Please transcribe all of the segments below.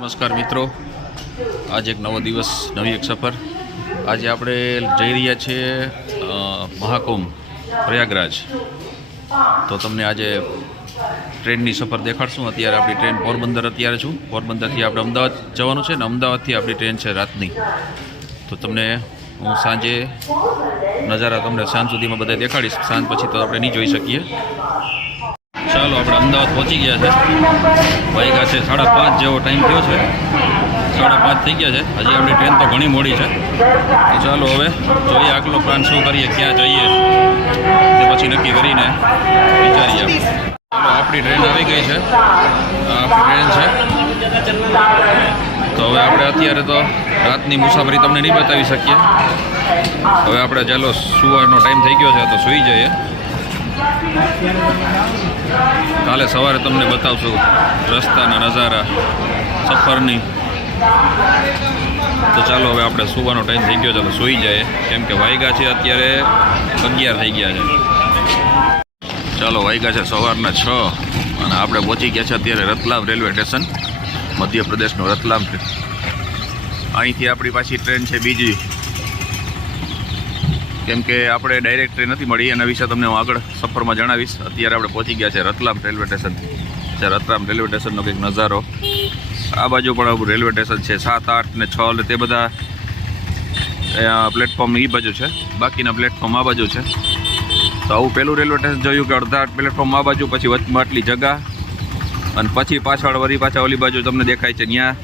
નમસ્કાર મિત્રો. આજે એક નવો દિવસ, નવી એક સફર. આજે આપણે જઈ રહ્યા છીએ મહાકુંભ, પ્રયાગરાજ. તો તમને આજે ટ્રેનની સફર દેખાડશું. અત્યારે આપણી ટ્રેન પોરબંદર અત્યારે છું. પોરબંદરથી આપણે અમદાવાદ જવાનું છે ને અમદાવાદથી આપણી ટ્રેન છે રાતની. તો તમને હું સાંજે નજારા તમને સાંજ સુધીમાં બધા દેખાડીશ. સાંજ પછી તો આપણે નહીં જોઈ શકીએ. ચાલો, આપણે અમદાવાદ પહોંચી ગયા છે. વાગ્યા છે સાડા પાંચ જેવો ટાઈમ થયો છે. સાડા પાંચ થઈ ગયા છે. હજી આપણી ટ્રેન તો ઘણી મોડી છે. તો ચાલો હવે જોઈએ આગલો પ્લાન શું કરીએ, ક્યાં જઈએ. તે પછી નક્કી કરીને વિચારીએ આપણી. ટ્રેન આવી ગઈ છે. આપણી ટ્રેન છે. તો હવે આપણે અત્યારે તો રાતની મુસાફરી તમને નહીં બતાવી શકીએ. હવે આપણે ચાલો સુવાનો ટાઈમ થઈ ગયો છે તો સૂઈ જઈએ. કાલે સવારે તમને બતાવશું રસ્તાના નજારા, સફરની. તો ચાલો હવે આપણે સુવાનો ટાઈમ થઈ ગયો, ચાલો સૂઈ જાય કેમ કે વાયગા છે અત્યારે અગિયાર થઈ ગયા છે. ચાલો, વાયગા છે સવારના છ. અને આપણે પહોંચી ગયા છે અત્યારે રતલામ રેલવે સ્ટેશન, મધ્યપ્રદેશનું રતલામ. અહીંથી આપણી પાછી ટ્રેન છે બીજી. કેમ કે આપણે ડાયરેક્ટ ટ્રેન નથી મળી, એના વિશે તમને હું આગળ સફરમાં જણાવીશ. અત્યારે આપણે પહોંચી ગયા છે રતલામ રેલવે સ્ટેશન છે રતલામ રેલવે સ્ટેશનનો કંઈક નજારો. આ બાજુ પણ રેલવે સ્ટેશન છે. સાત, આઠ ને છ ને તે બધા પ્લેટફોર્મ એ બાજુ છે. બાકીના પ્લેટફોર્મ આ બાજુ છે. તો આવું પહેલું રેલવે સ્ટેશન જોયું કે અડધા પ્લેટફોર્મ આ બાજુ, પછી વચમાં આટલી જગા. અને પછી પાછળ, વળી પાછા ઓલી બાજુ તમને દેખાય છે. ત્યાં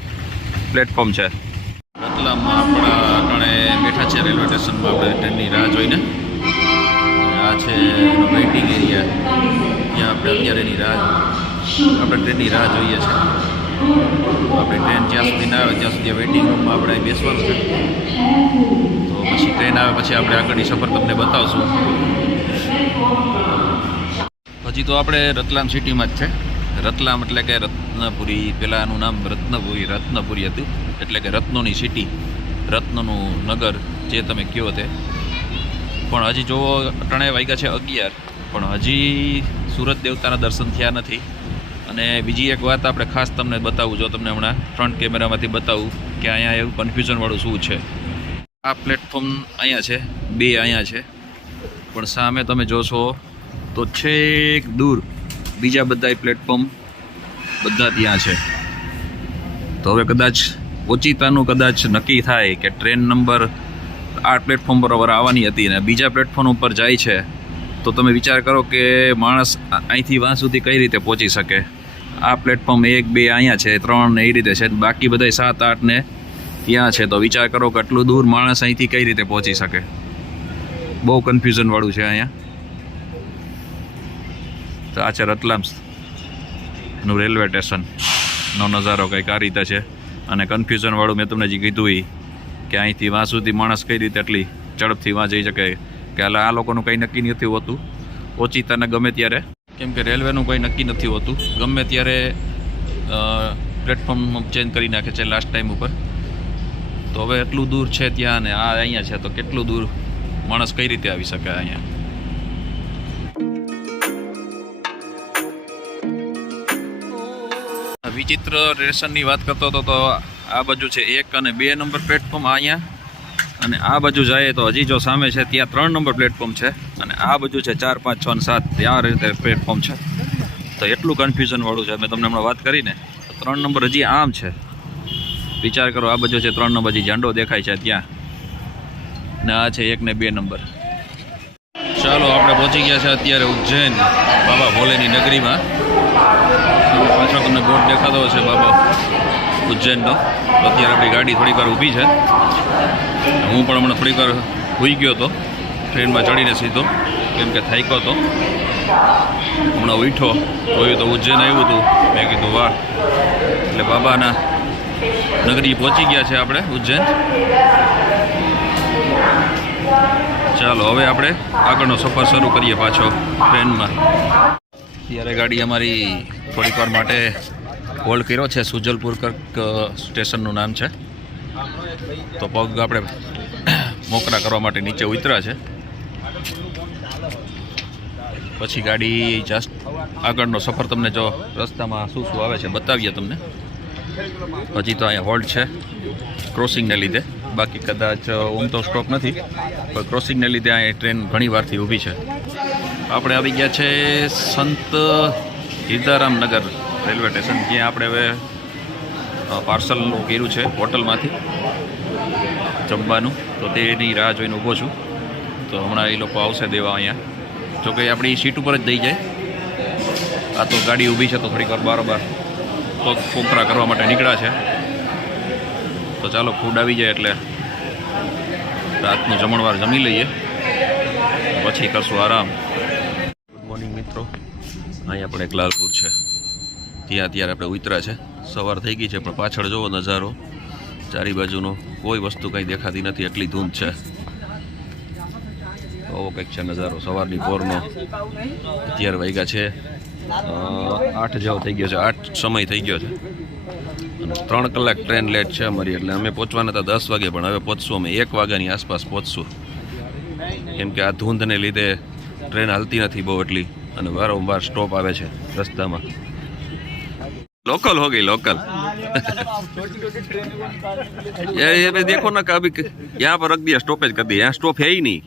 પ્લેટફોર્મ છે. રતલામમાં આપણા બેઠા છે રેલવે સ્ટેશનમાં. આપણે ટ્રેનની રાહ જોઈને. આ છે વેઇટિંગ એરિયા ત્યાં આપણે અત્યારે એની રાહ આપણે ટ્રેનની રાહ જોઈએ છે. આપણે ટ્રેન જ્યાં સુધી ના આવે, ત્યાં સુધી વેઇટિંગ રૂમમાં આપણે બેસવાનું છે. તો પછી ટ્રેન આવે, પછી આપણે આગળની સફર તમને બતાવશું. હજી તો આપણે રતલામ સિટીમાં જ છે. રતલામ એટલે કે રત્નપુરી પહેલાંનું નામ રત્નપુરી રત્નપુરી હતું. એટલે કે રત્નોની સિટી. રત્નનું નગર જે તમે કહો તે. પણ હજી જોવો ત્રણેય વાગ્યા છે અગિયાર, પણ હજી સુરત દેવતાના દર્શન થયા નથી. અને બીજી એક વાત આપણે ખાસ તમને બતાવું, જો તમને હમણાં ફ્રન્ટ કેમેરામાંથી બતાવું કે અહીંયા એવું કન્ફ્યુઝનવાળું શું છે. આ પ્લેટફોર્મ અહીંયા છે, બે અહીંયા છે. પણ સામે તમે જોશો તો છેક દૂર બીજા બધા પ્લેટફોર્મ બધા ત્યાં છે. તો હવે કદાચ ઓચિતાનું કદાચ નક્કી થાય કે ટ્રેન નંબર આ પ્લેટફોર્મ પર આવવાની હતી ને બીજા પ્લેટફોર્મ ઉપર જાય છે, તો તમે વિચાર કરો કે માણસ અહીંથી વાં સુધી કઈ રીતે પહોંચી શકે? આ પ્લેટફોર્મ એક, બે અહીંયા છે, ત્રણ ને એ રીતે છે, બાકી બધા સાત, આઠ ને ત્યાં છે, તો વિચાર કરો કે આટલું દૂર માણસ અહીંથી કઈ રીતે પહોંચી શકે? બહુ કન્ફ્યુઝનવાળું છે અહીંયા. તો આ છે રતલામનું રેલવે સ્ટેશનનો નજારો કંઈક આ રીતે છે. અને કન્ફ્યુઝનવાળું મેં તમને જે કીધું એ કે અહીંથી વાં સુધી માણસ કઈ રીતે એટલી ઝડપથી વાં જઈ શકે, કે હાલ આ લોકોનું કંઈ નક્કી નથી હોતું. ઓચિતાને ગમે ત્યારે. કેમ કે રેલવેનું કંઈ નક્કી નથી હોતું. ગમે ત્યારે પ્લેટફોર્મ ચેન્જ કરી નાખે છે લાસ્ટ ટાઈમ ઉપર. તો હવે એટલું દૂર છે ત્યાં અને આ અહીંયા છે, તો કેટલું દૂર માણસ કઈ રીતે આવી શકે અહીંયા? વિચિત્ર રેશનની વાત કરતો હતો તો આ બાજુ છે એક અને બે નંબર પ્લેટફોર્મ અહીંયા. અને આ બાજુ જઈએ તો હજી જો સામે છે ત્યાં ત્રણ નંબર પ્લેટફોર્મ છે. અને આ બાજુ છે ચાર, પાંચ, છ અને સાત, ત્યાં રીતે પ્લેટફોર્મ છે. તો એટલું કન્ફ્યુઝનવાળું છે. મેં તમને હમણાં વાત કરીને ત્રણ નંબર હજી આમ છે. વિચાર કરો, આ બાજુ છે ત્રણ નંબર, હજી ઝંડો દેખાય છે ત્યાં. ને આ છે એક ને બે નંબર. ચાલો, આપણે પહોંચી ગયા છે અત્યારે ઉજ્જૈન. બાબા ભોલેની નગરીમાં. પાછળ તમને બોર્ડ દેખાતો હશે, બાબા ઉજ્જૈનનો. અત્યારે આપણી ગાડી થોડીક વાર ઊભી છે. હું પણ હમણાં થોડીક વાર હોઈ ગયો હતો ટ્રેનમાં ચડીને સીધો, કેમ કે થાક્યો હતો હમણાં ઉઠો જોયું તો ઉજ્જૈન આવ્યું હતું. મેં કીધું, વાહ. એટલે બાબાના નગરી પહોંચી ગયા છે આપણે ઉજ્જૈન. ચાલો, હવે આપણે આગળનો સફર શરૂ કરીએ પાછો ટ્રેનમાં. ત્યારે ગાડી અમારી થોડીક વાર માટે હોલ્ડ કર્યો છે. સુજલપુર કર્ક સ્ટેશનનું નામ છે. તો પગ આપણે મોકરા કરવા માટે નીચે ઉતર્યા છે. પછી ગાડી જસ્ટ આગળનો સફર તમને જો રસ્તામાં શું શું આવે છે બતાવીએ તમને. હજી તો અહીંયા હોલ્ડ છે, ક્રોસિંગને લીધે. બાકી કદાચ ઓમ તો સ્ટોપ નથી. પણ ક્રોસિંગને લીધે આ ટ્રેન ઘણી વારથી ઊભી છે. આપણે આવી ગયા છે સંત હિરદારામ નગર રેલવે સ્ટેશન. જ્યાં આપણે હવે પાર્સલનું કર્યું છે હોટલમાંથી જમવાનું. તો તેની રાહ જોઈને ઊભો છું. તો હમણાં એ લોકો આવશે દેવા અહીંયા. જોકે આપણી સીટ ઉપર જ દઈ જાય. આ તો ગાડી ઊભી છે તો થોડીક વાર બારોબાર પગ કોકરા કરવા માટે નીકળ્યા છે. તો ચાલો ફૂડ આવી જાય એટલે રાતનું જમણવાર જમી લઈએ. પછી કરશું આરામ. ગુડ મોર્નિંગ મિત્રો. અહીંયા પણ એક લાલપુર છે. ત્યાં અત્યારે આપણે ઉતરા છે. સવાર થઈ ગઈ છે, પણ પાછળ જોવો નજારો. ચારી બાજુનો કોઈ વસ્તુ કંઈ દેખાતી નથી, એટલી ધૂંધ છે. આવો કંઈક છે નજારો. સવારની પોરનો અત્યારે વાગ્યા છે આઠ જેવો થઈ ગયો છે, આઠ સમય થઈ ગયો છે. ત્રણ કલાક ટ્રેન લેટ છે અમારી એટલે અમે પહોંચવાના હતા દસ વાગે પણ હવે પહોંચશું અમે એક વાગ્યાની આસપાસ પહોંચશું કેમ કે આ ધૂંધને લીધે ટ્રેન હાલતી નથી બહુ એટલી અને વારંવાર સ્ટોપ આવે છે રસ્તામાં लोकल हो गई लोकल ये ये भी देखो ना कभी यहाँ पर रख दिया स्टॉपेज कर दिया यहाँ स्टॉप है ही नहीं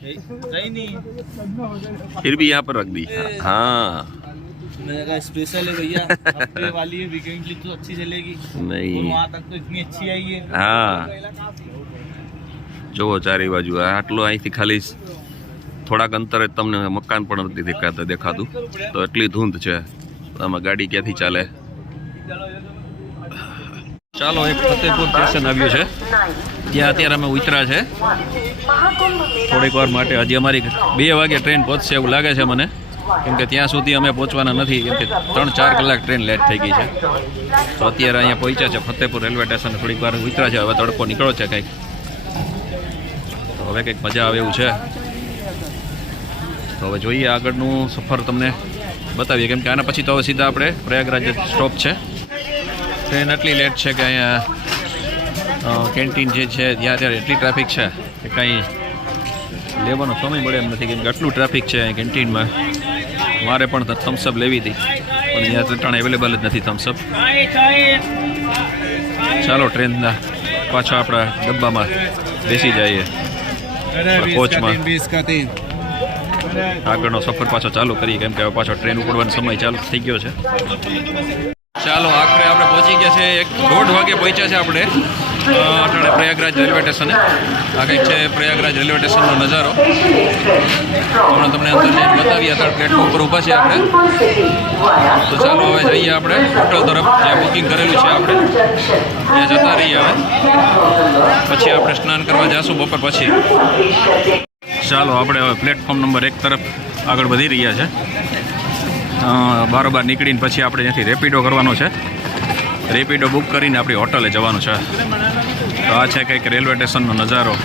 नहीं नहीं फिर भी यहाँ पर रख दी हाँ मैंने कहा स्पेशल है भैया हफ्ते वाली है वीकेंड की तो अच्छी चलेगी और नहीं वहाँ तक तो इतनी अच्छी आई है હા જુઓ ચારે બાજુ આ આટલું અહીંથી ખાલી થોડાક અંતરે જ તમને મકાન પણ નથી દેખાતા દેખાતું તો એટલી ધૂંધ છે આમાં ગાડી ક્યાંથી ચાલે ચાલો એક ફતેપુર સ્ટેશન આવ્યું છે ત્યાં અત્યારે અમે ઉતરા છે થોડીક વાર માટે હજી અમારી બે વાગે ટ્રેન પહોંચશે એવું લાગે છે મને કેમ કે ત્યાં સુધી અમે પહોંચવાના નથી, કેમ કે ત્રણ ચાર કલાક ટ્રેન લેટ થઈ ગઈ છે. તો અત્યારે અહીંયા પહોંચ્યા છે ફતેપુર રેલવે સ્ટેશન, થોડીક વાર ઉતરા છે, હવે તડકો નીકળો છે કંઈક. તો હવે કંઈક મજા આવે એવું છે. તો હવે જોઈએ આગળનું સફર તમને બતાવીએ, કેમ કે આના પછી તો હવે સીધા આપણે પ્રયાગરાજ સ્ટોપ છે. ટ્રેન એટલી લેટ છે કે અહીંયા કેન્ટીન જે છે, ત્યાં ત્યારે એટલી ટ્રાફિક છે કે કાંઈ લેવાનો સમય મળે એમ નથી, કેમ કે આટલું ટ્રાફિક છે કેન્ટીનમાં. મારે પણ થમ્સઅપ લેવી હતી. પણ અહીંયા ત્રણ અવેલેબલ જ નથી થમ્સઅપ ચાલો ટ્રેનના પાછા આપણા ડબ્બામાં બેસી જઈએ. કોચમાં આગળનો સફર પાછો ચાલુ કરીએ કેમ કે હવે પાછો ટ્રેન ઉપડવાનો સમય ચાલુ થઈ ગયો છે. ચાલો આખરે આપણે પહોંચી ગયા છે એક દોઢ વાગે પહોંચ્યા છે આપણે. અટાણે પ્રયાગરાજ રેલવે સ્ટેશને. આ કંઈક છે પ્રયાગરાજ રેલવે સ્ટેશનનો નજારો. હમણાં તમને અંદર જઈને બતાવીએ અત્યારે પ્લેટફોર્મ પર ઊભા છીએ આપણે. તો ચાલો હવે જઈએ આપણે હોટલ તરફ, જ્યાં બુકિંગ કરેલું છે આપણે. ત્યાં જતા રહીએ હવે. પછી આપણે સ્નાન કરવા જઈશું બપોર પછી. ચાલો આપણે હવે પ્લેટફોર્મ નંબર એક તરફ આગળ વધી રહ્યા છે. બારોબાર નીકળીને પછી આપણે ત્યાંથી રેપિડો કરવાનો છે. રેપિડો બુક કરીને આપણી હોટલે જવાનું છે. તો આ છે કંઈક રેલવે સ્ટેશનનો નજારો.